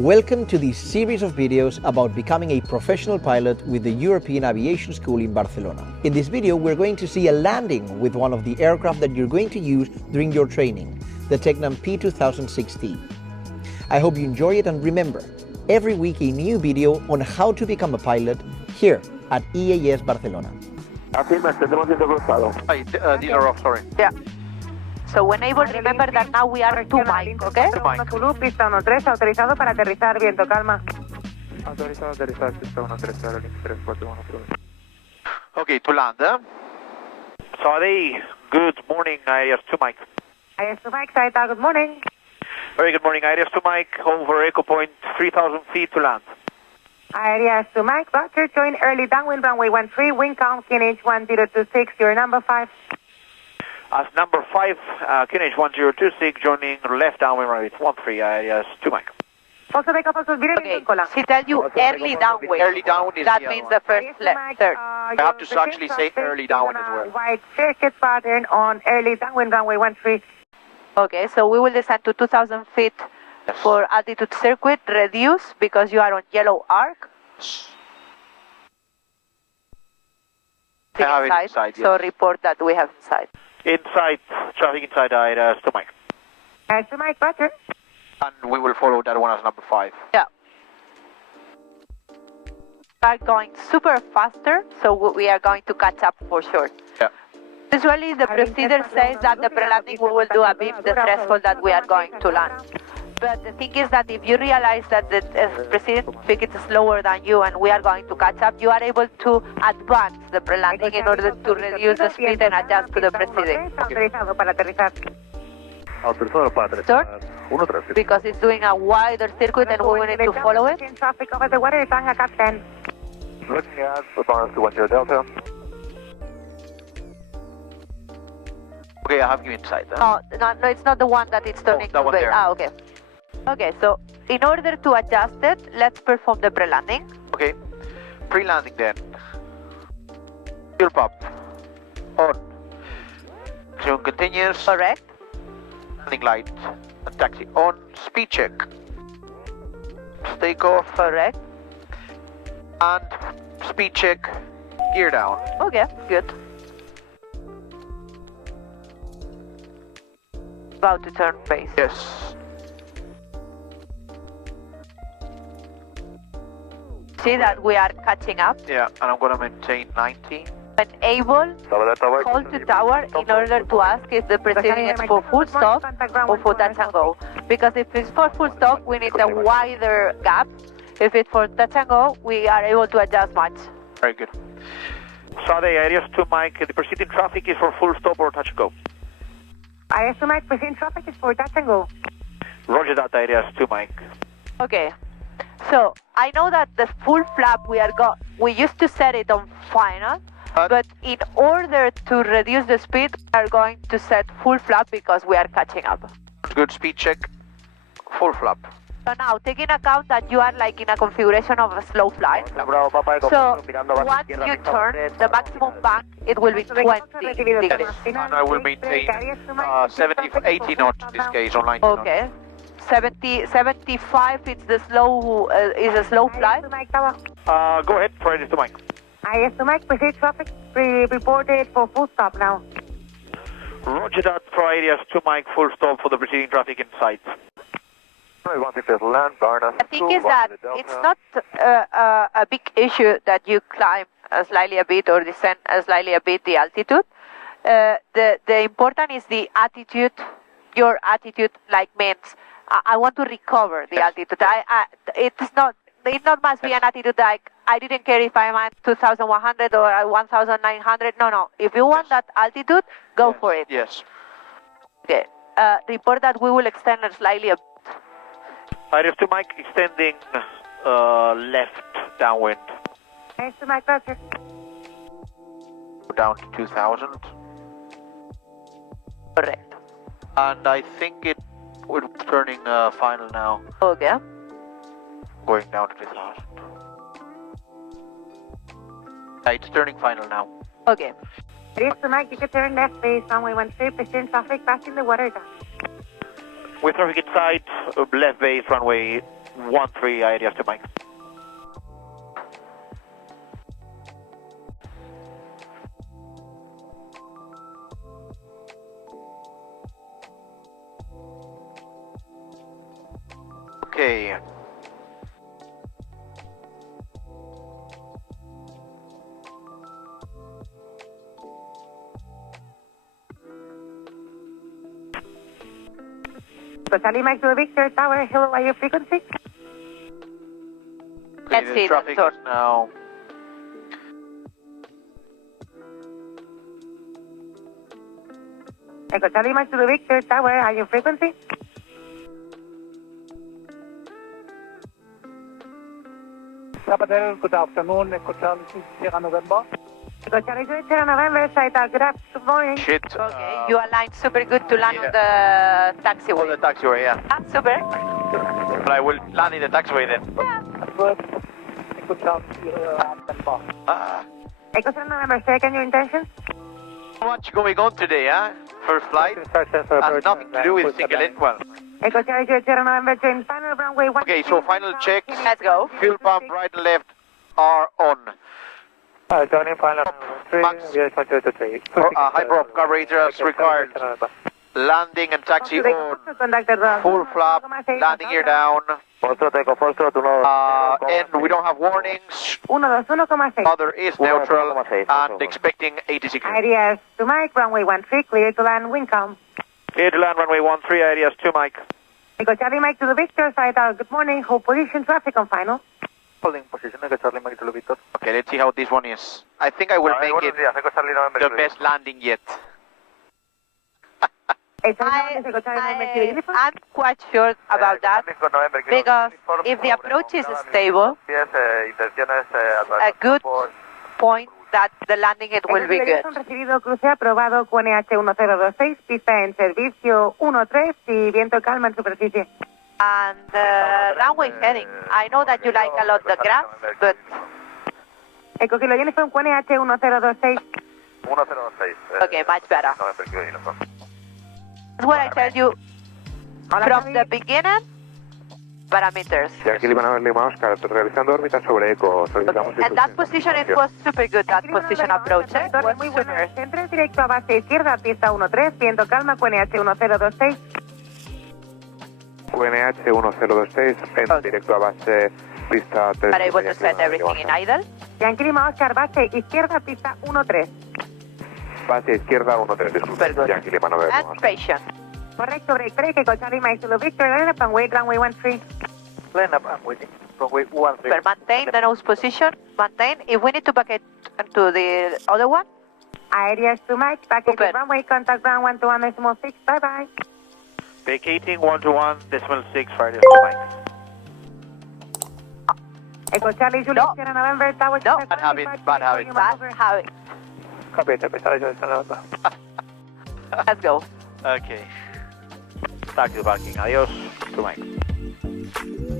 Welcome to this series of videos about becoming a professional pilot with the European Aviation School in Barcelona. In this video, we're going to see a landing with one of the aircraft that you're going to use during your training, the Tecnam P2016. I hope you enjoy it, and remember, every week a new video on how to become a pilot here at EAS Barcelona. Dealer off, sorry. Yeah. So whenever, remember that now we are 2 mic, okay? Zulu, pista 13, autorizado para aterrizar, viento, calma. Autorizado a aterrizar, pista 13, link 3410. Okay, to land, Sabadell, good morning, ATPL 2 mic. ATPL 2 mic, Saita, good morning. Very good morning, ATPL 2 mic, over Echo Point, 3,000 feet to land. ATPL 2 mic, Roger, join early downwind runway 13, wind count, QNH 1026, your number 5. As number 5, QNH 1026, joining left downwind runway 13, ATPL 2 mic. Okay, she tells you early downwind. Early downwind is that the means the first third. I have to actually say early downwind as well. White circuit pattern on early downwind runway 13. Okay, so we will descend to 2,000 feet for altitude circuit, reduce because you are on yellow arc. I have it inside, yes. So report that we have inside. Inside, traffic inside ATPL 2 mic. ATPL 2 mic, Roger. And we will follow that one as number 5. Yeah. We are going super faster, so we are going to catch up for sure. Yeah. Usually the procedure says that the pre-landing we will do above the threshold that we are going to land. But the thing is that if you realize that the preceding traffic is slower than you and we are going to catch up, you are able to advance the pre-landing in order to reduce the speed and adjust to the preceding. Autorizado para aterrizar. Autorizado para aterrizar. Because it's doing a wider circuit and we will need to follow it. Traffic over the water, Tanga Captain. Looking at Barnes 210 Delta. Okay, I have you inside. No, it's not the one that it's turning that one to. there. Okay. Okay, so in order to adjust it, let's perform the pre-landing. Okay, pre-landing then. Fuel pump on. Zoom continuous. Correct. Landing light and taxi on. Speed check. Take off. Correct. And speed check. Gear down. Okay, good. About to turn base. Yes. See that we are catching up. Yeah, and I'm gonna maintain 90. When able, call to tower in order to ask if the proceeding is for full stop or for touch and go. Because if it's for full stop, we need a wider gap. If it's for touch and go, we are able to adjust much. Very good. Sabadell, ATPL 2 mic, the preceding traffic is for full stop or touch and go. ATPL 2 mic, preceding traffic is for touch and go. Roger that, ATPL 2 mic. Okay. So I know that the full flap we used to set it on final, but in order to reduce the speed, we are going to set full flap because we are catching up. Good, speed check. Full flap. So now, taking account that you are like in a configuration of a slow flight, so once you turn, the maximum bank, it will be 20 degrees. And I will maintain 80 knots in this case, on 90 knots. Okay. 75 it's the slow, is a slow flight. Go ahead for ATPL 2 mic. ATPL 2 mic, preceding traffic reported for full stop now. Roger that for ATPL 2 mic, full stop for the preceding traffic in sight. The thing is that it's not a big issue that you climb slightly a bit or descend slightly a bit the altitude. The important is the attitude, your attitude like means I want to recover the altitude. It not must be an attitude like I didn't care if I'm at 2,100 or 1,900. No. If you want that altitude, go for it. Yes. Okay. Report that we will extend it slightly a bit. ATPL 2 mic extending left downwind. ATPL 2 mic, Roger. Down to 2,000. Correct. And I think we're turning final now. Okay. Going down to 2,000. It's turning final now. Okay. ATPL 2 mic, you can turn left base, runway 13, preceding traffic, passing the water down. With traffic inside, left base, runway 13 areas to Mike. Okay. Charlie Mike to Victor Tower, hello, are you frequency? Let's The see traffic the is now. Echo Charlie Mike to the Victor Tower, are you frequency? Sabadell, good afternoon. Echo Charlie Sierra November. Echo Charlie Sierra November, site good morning. Shit. Okay, you aligned super good to land on the On taxiway. the taxiway, yeah. Ah, super. But I will land in the taxiway then. Good. Echo Charlie Sierra November. Ah. Echo Sierra November, second your intentions? So much going on today, huh? First flight has nothing to do with single in. Well, Echo Charlie Sierra November, join final runway 1. okay, so final check. Let's go. Fuel pump right and left are on. Joining final 3, Max. yes, 123. High prop carburetor as required. Landing and taxi on. Full flap. Landing gear down. And we don't have warnings. 121,6. Other is neutral and expecting 86. Areas to Mike, runway 13, clear to land, wind calm. Clear to land runway 13, areas to Mike. Echo Charlie Mike to the Victor, site out, good morning, hold position, traffic on final. Holding position, Echo Charlie Mike to Victor. Okay, let's see how this one is. I think I will make it the best landing yet. I'm quite sure about that because if the approach is stable, a good point that the landing it will be good. Recibido cruce aprobado QNH 1026, pista en servicio 13 y viento calma en superficie. And the runway heading, I know that you like a lot the graphs, but Eco Kilo Uniform QNH 1026. 106. okay, much better. That's what I tell you from the beginning. Parameters. Yankee Lima Lima Oscar, realizando órbita sobre Eco. Solicitamos And that position, it was super good, that position approach. It was Muy super. buenas. Centro directo a base izquierda, pista 13, viento calma, QNH 1026. QNH 1026, en directo a base, pista 3. Are able to set everything in idle. Yankee Lima Oscar, base izquierda, pista 13. Base izquierda 13, disculpe. Super good. Yankee Lima 9. And patient. Correcto, break, Eco Charlie Mike to Victor, line up and wait, runway 13. Line up, I'm waiting. Runway 13. But maintain the nose position. Maintain. If we need to back it to the other one, Areas to Mike, back into Open. runway, contact ground 121.6, bye-bye. Vacating 121.6 for areas to Mike. Eco Charlie Juliet, No. Sierra November, Tower. No. Bad habit, bad habit. bad habit. Copy, Tapestad, Let's go. Okay. Taxi parking. Adios to Mike.